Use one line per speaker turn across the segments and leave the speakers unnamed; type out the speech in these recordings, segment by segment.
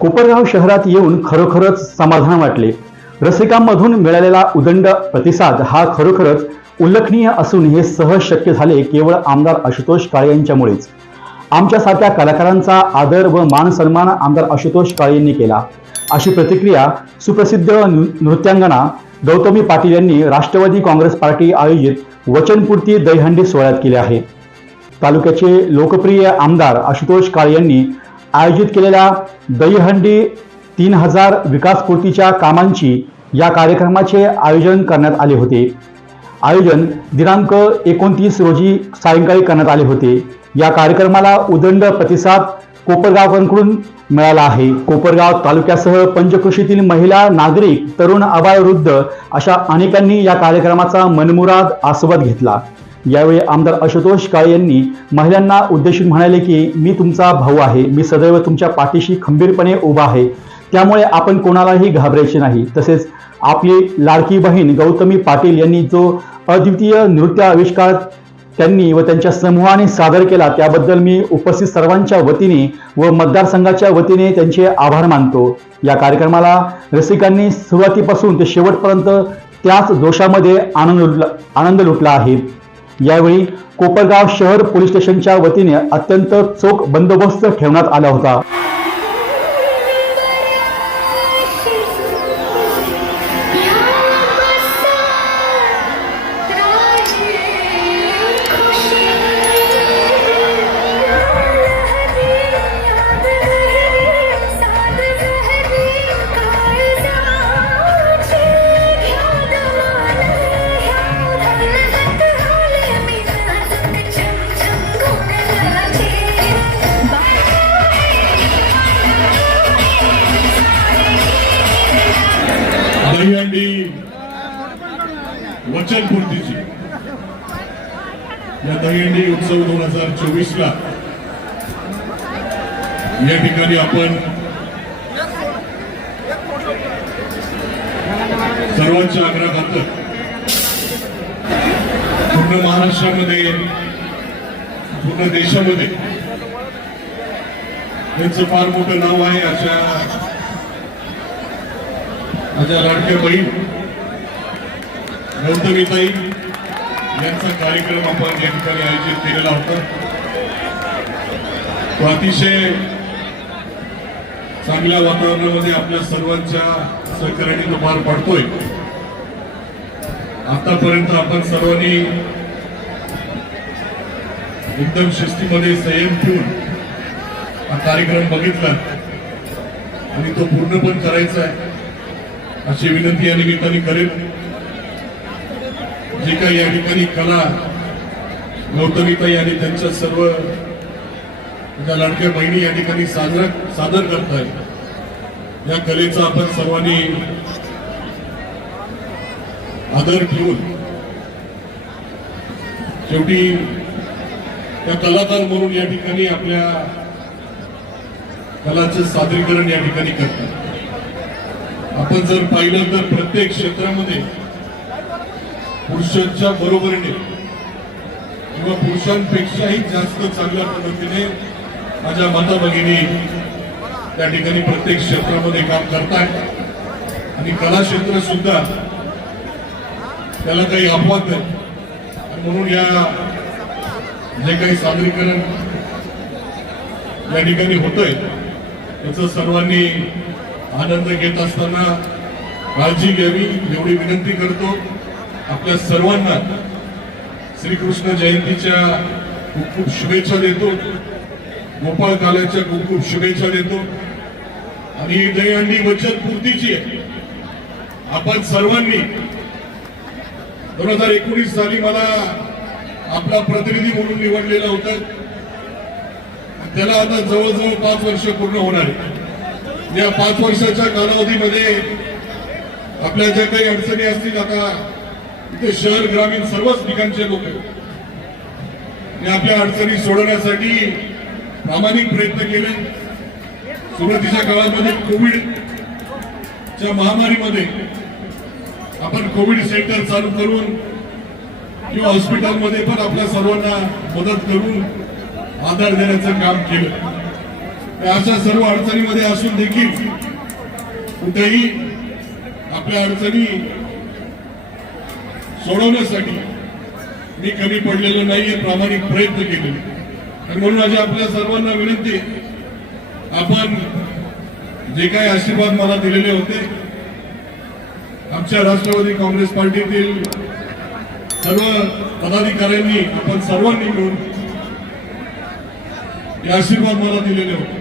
कोपरगाव शहरात येऊन खरोखरच समाधान वाटले. रसिकांमधून मिळालेला उदंड प्रतिसाद हा खरोखरच उल्लेखनीय असून हे सहज शक्य झाले केवळ आमदार आशुतोष काळे यांच्यामुळेच. आमच्यासारख्या कलाकारांचा आदर व मान सन्मान आमदार आशुतोष काळे यांनी केला. अशी प्रतिक्रिया सुप्रसिद्ध नृत्यांगना गौतमी पाटील यांनी राष्ट्रवादी काँग्रेस पार्टी आयोजित वचनपूर्ती दहीहंडी सोहळ्यात केली आहे. तालुक्याचे लोकप्रिय आमदार आशुतोष काळे यांनी आयोजित केलेल्या दहीहंडी तीन हजार विकासपूर्तीच्या कामांची या कार्यक्रमाचे आयोजन करण्यात आले होते. आयोजन दिनांक एकोणतीस रोजी सायंकाळी करण्यात आले होते. या कार्यक्रमाला उदंड प्रतिसाद कोपरगावकरांकडून मिळाला आहे. कोपरगाव तालुक्यासह पंचकृषीतील महिला नागरिक तरुण अबालवृद्ध अशा अनेकांनी या कार्यक्रमाचा मनमुराद आस्वाद घेतला. यावेळी आमदार आशुतोष काळे यांनी महिलांना उद्देशून म्हणाले की मी तुमचा भाऊ आहे. मी सदैव तुमच्या पाठीशी खंबीरपणे उभा आहे. त्यामुळे आपण कोणालाही घाबरायचे नाही. तसेच आपली लाडकी बहीण गौतमी पाटील यांनी जो अद्वितीय नृत्य आविष्कार त्यांनी व त्यांच्या समूहाने सादर केला त्याबद्दल मी उपस्थित सर्वांच्या वतीने व मतदारसंघाच्या वतीने त्यांचे आभार मानतो. या कार्यक्रमाला रसिकांनी सुरुवातीपासून ते शेवटपर्यंत त्याच दोषामध्ये आनंद लुटला आनंद लुटला आहे. यावेळी कोपरगाव शहर पोलीस स्टेशनच्या वतीने अत्यंत चोख बंदोबस्त ठेवण्यात आला होता.
वचनपूर्तीची या दहीहंडी उत्सव दोन हजार चोवीस ला या ठिकाणी आपण सर्वांच्या आग्रहाखातर पूर्ण महाराष्ट्रामध्ये पूर्ण देशामध्ये त्यांचं फार मोठं नाव आहे अशा माझ्या लाडक्या बहीण. गौतमीताई यांचा कार्यक्रम आपण या ठिकाणी आयोजित केलेला होता तो अतिशय चांगल्या वातावरणामध्ये आपल्या सर्वांच्या सहकार्याने तो पार पडतोय. आतापर्यंत आपण सर्वांनी एकदम शिस्तीमध्ये संयम ठेवून हा कार्यक्रम बघितला आणि तो पूर्ण पण करायचा आहे अशी विनंती या निमित्ताने करेल जे काही या ठिकाणी कला गौतमीताई आणि त्यांच्या सर्व त्या लाडक्या बहिणी या ठिकाणी साजरा सादर करतायत. या कलेचा आपण सर्वांनी आदर ठेवून शेवटी त्या कलाकार म्हणून या ठिकाणी आपल्या कलाचं सादरीकरण या ठिकाणी करतात. आपण जर पाहिलं तर प्रत्येक क्षेत्रामध्ये पुरुषांच्या बरोबरीने किंवा पुरुषांपेक्षाही जास्त चांगल्या पद्धतीने माझ्या माता भगिनी त्या ठिकाणी प्रत्येक क्षेत्रामध्ये काम करतात आणि कला क्षेत्र सुद्धा त्याला काही अपवाद नाही. म्हणून या जे काही सादरीकरण या ठिकाणी होतंय त्याचं सर्वांनी आनंद घेत असताना काळजी घ्यावी एवढी विनंती करतो. आपल्या सर्वांना श्रीकृष्ण जयंतीच्या खूप खूप शुभेच्छा देतो. गोपाळ काल्याच्या खूप खूप शुभेच्छा देतो. आणि ही दहीहंडी वचन पूर्तीची आहे. आपण सर्वांनी दोन हजार एकोणीस साली मला आपला प्रतिनिधी म्हणून निवडलेला होता. त्याला आता जवळजवळ पाच वर्ष पूर्ण होणार आहे. या पाच वर्षाच्या कालावधीमध्ये आपल्या ज्या काही अडचणी असतील आता इथे शहर ग्रामीण सर्वच ठिकाणचे लोक आणि आपल्या अडचणी सोडवण्यासाठी प्रामाणिक प्रयत्न केले. सुरुवातीच्या काळामध्ये कोविडच्या महामारीमध्ये आपण कोविड सेंटर चालू करून किंवा हॉस्पिटलमध्ये पण आपल्या सर्वांना मदत करून आधार देण्याचं काम केलं. अशा सर्व अडचणीमध्ये असून देखील कुठेही आपल्या अडचणी सोडवण्यासाठी. मी कमी पडलेलो नाहीये प्रामाणिक प्रयत्न केले आणि म्हणून माझी आपल्या सर्वांना विनंती आपण जे काही आशीर्वाद मला दिलेले होते आमच्या राष्ट्रवादी काँग्रेस पार्टीतील सर्व पदाधिकाऱ्यांनी आपण सर्वांनी मिळून हे आशीर्वाद मला दिलेले होते.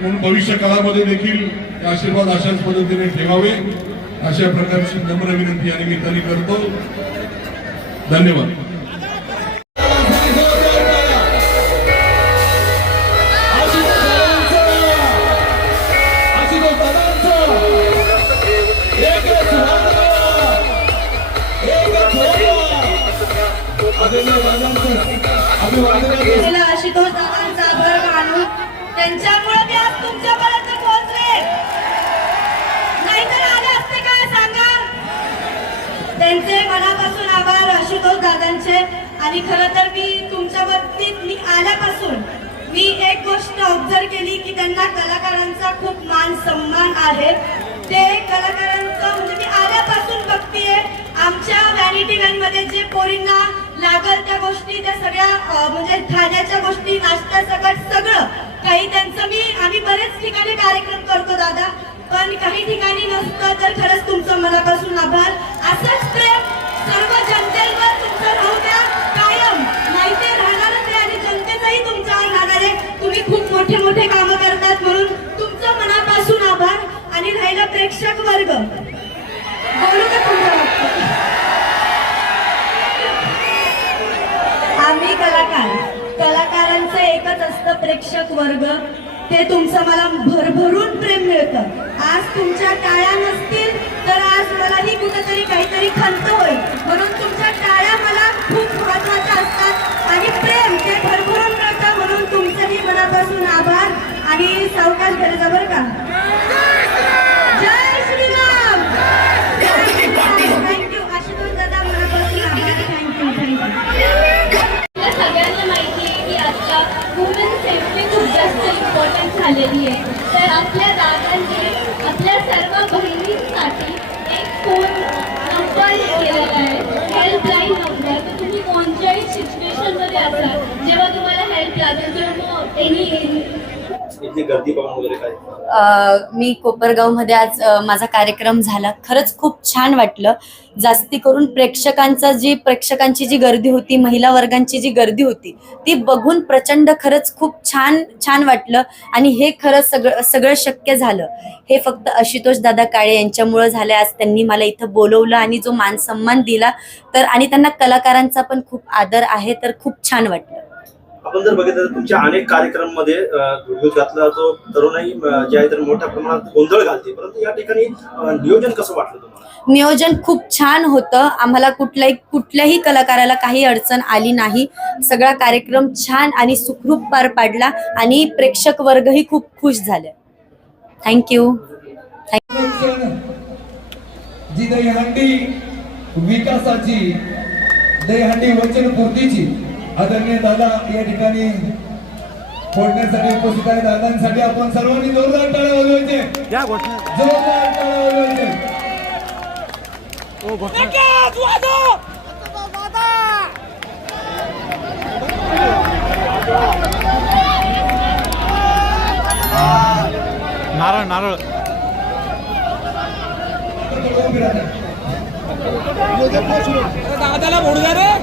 म्हणून भविष्य काळामध्ये देखील हे आशीर्वाद अशाच पद्धतीने ठेवावे. अशा प्रकारची नम्र विनंती या निमित्ताने करतो. धन्यवाद.
आशुतोष दादांचा आभार मानून त्यांच्यामुळे मी आज तुमच्यापर्यंत पोहोचले नाहीतर आले असते काय सांगा त्यांचे मनापासून आभार दादांचे. आणि खरं तर मी तुमच्या बाबतीत मी आल्यापासून मी एक गोष्ट ऑब्झर्व केली की त्यांना कलाकारांचा खूप मान सन्मान आहे. ते कलाकारांचं म्हणजे मी आल्यापासून बघतीये. आमच्या व्हॅनिटी व्हॅनमध्ये जे पोरींना लागल त्या गोष्टी त्या सगळ्या म्हणजे खाण्याच्या गोष्टी नाश्ता सकट सगळं काही त्यांचं मी आम्ही बरेच ठिकाणी कार्यक्रम करतो दादा. पण काही ठिकाणी नसतं तर खरंच तुमचं मनापासून आभार. असंच प्रेम सर्व जनतेवर तुमचं राहू द्या कायम नाही ते राहणारच आहे आणि जनतेचंही तुमच्यावर राहणार आहे तुम्ही खूप मोठे काम करतात म्हणून तुमचं मनापासून आभार आणि राहिला प्रेक्षक वर्ग. बोलू का तुमच्या आम्ही कलाकार. कलाकारांचं एकच असतं प्रेक्षक वर्ग. ते तुमचं मला भरभरून प्रेम मिळतं. आज तुमच्या टाळ्या नसतील तर आज मलाही कुठेतरी काहीतरी खंत होईल. म्हणून तुमच्या टाळ्या मला खूप
झालेली आहे. तर आपल्या दादांनी आपल्या सर्व बहिणींसाठी एक फोन नंबर केलेला आहे. हेल्पलाईन नंबर तर तुम्ही कोणत्याही सिच्युएशनमध्ये असाल जेव्हा तुम्हाला हेल्प लागेल किंवा एनी
इथली गर्दी पाहून वगैरे काय?
मी कोपरगावमध्ये आज अ, माझा कार्यक्रम झाला. खरंच खूप छान वाटलं. जास्ती करून प्रेक्षकांचा जी प्रेक्षकांची जी गर्दी होती महिला वर्गांची जी गर्दी होती ती बघून प्रचंड खरंच खूप छान छान वाटलं. आणि हे खरं सगळं सगळं शक्य झालं. हे फक्त आशुतोष दादा काळे यांच्यामुळं झालं. आज त्यांनी मला इथं बोलवलं आणि जो मान सन्मान दिला. तर आणि त्यांना कलाकारांचा पण खूप आदर आहे तर खूप छान वाटलं.
आपण जर बघितलं तर तुमच्या अनेक कार्यक्रमामध्ये घातला तो तरुणाई जे आहे तर मोठ्या प्रमाणात गोंधळ घालते. परंतु या ठिकाणी नियोजन कसं वाटलं तुम्हाला?
नियोजन खूप छान होतं. आम्हाला कुठल्याही कुठल्याही कलाकाराला काही अडचण आली नाही. सगळा कार्यक्रम छान आणि सुखरूप पार पाडला आणि प्रेक्षक वर्गही खूप खुश झाले. थँक्यू
जी दहीहंडी विकासाची दहीहंडी वचनपूर्तीची आदरणीय दादा या ठिकाणी फोडण्यासाठी उपस्थित आहे. दादांसाठी आपण सर्वांनी जोरदार टाळ्या वाजवायचे. जोरदार टाळ्या वाजवायचे.
नारळ नारळ.
उभी राहा. आणि वचनपूर्तीची दहीहंडी फुटते. सर्वांनी जोरदार टाळ्या वाजवायचे आणि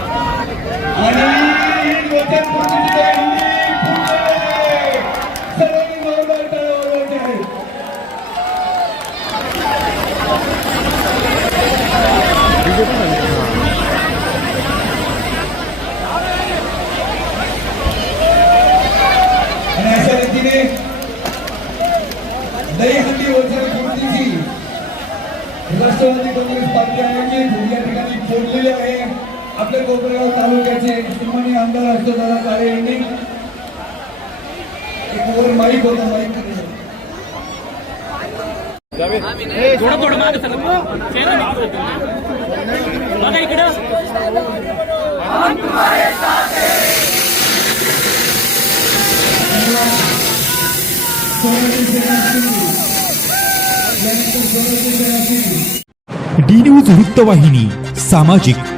अशा रीतीने दहीहंडी वचन पूर्तीची राष्ट्रवादी काँग्रेस आपले कोपरगाव तालुक्याचे सन्मान्य आमदार असतो दादा काळे यांनी एक वर माईक होता माईक
इकडं
स्वराज्य सेना असतील त्यानंतर
डी न्यूज वृत्तवाहिनी सामाजिक